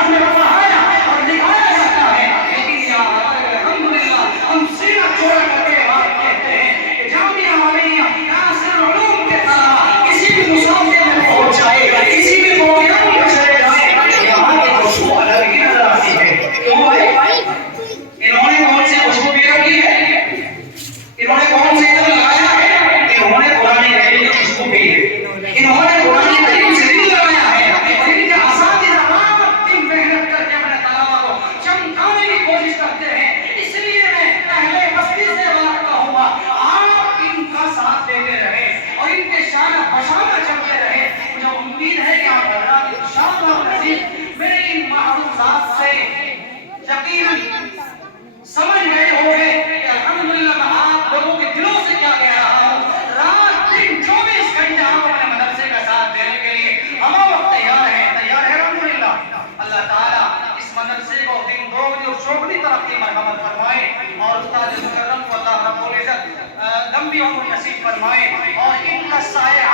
انداز میں پڑھایا اور دکھایا جاتا ہے، لیکن یہاں الحمدللہ ہم سینہ چوڑا کر کے بات کہتے ہیں کہ جامعہ عالیہ ناصر علوم کے طلبا کسی بھی مسابقے میں پہنچ جائے، کسی بھی پروگرام میں چلے جائیں، یہاں کی خوشبو الگ ہی نظر آتی ہے. کیوں بھائی؟ انہوں نے کون سی خوشبو پی رکھی ہے؟ انہوں نے کون سی عطر لگایا ہے؟ انہوں نے قرآن کریم کی خوشبو پی ہے. انہوں نے قرآن کریم سے دل لگایا ہے. اور ان کے اساتذہ رات دن محنت کر کے اپنے طلبا کو چمکانے کی کوشش کرتے ہیں. اس لیے میں پہلے بستی سے بات کہوں گا، آپ ان کا ساتھ دیتے رہے اور ان کے شانہ بشانہ چلتے رہے. مجھے امید ہے کہ آپ حضرات انشاءاللہ العزیز میرے ان معروضات سے یقیناً سمجھ گئے ہوں گے کہ الحمدللہ میں آپ لوگوں کے دلوں سے کیا کہہ رہا ہوں. رات دن 24 گھنٹے آپ اپنے مدرسے کا ساتھ دینے کے لیے ہم وقت تیار ہیں الحمدللہ. اللہ تعالیٰ اس مدرسے کو دن دوگنی اور چوگنی ترقی مرحمت فرمائے اور استاد مکرم کو اللہ رب العزت لمبی عمر نصیب فرمائے اور ان کا سایہ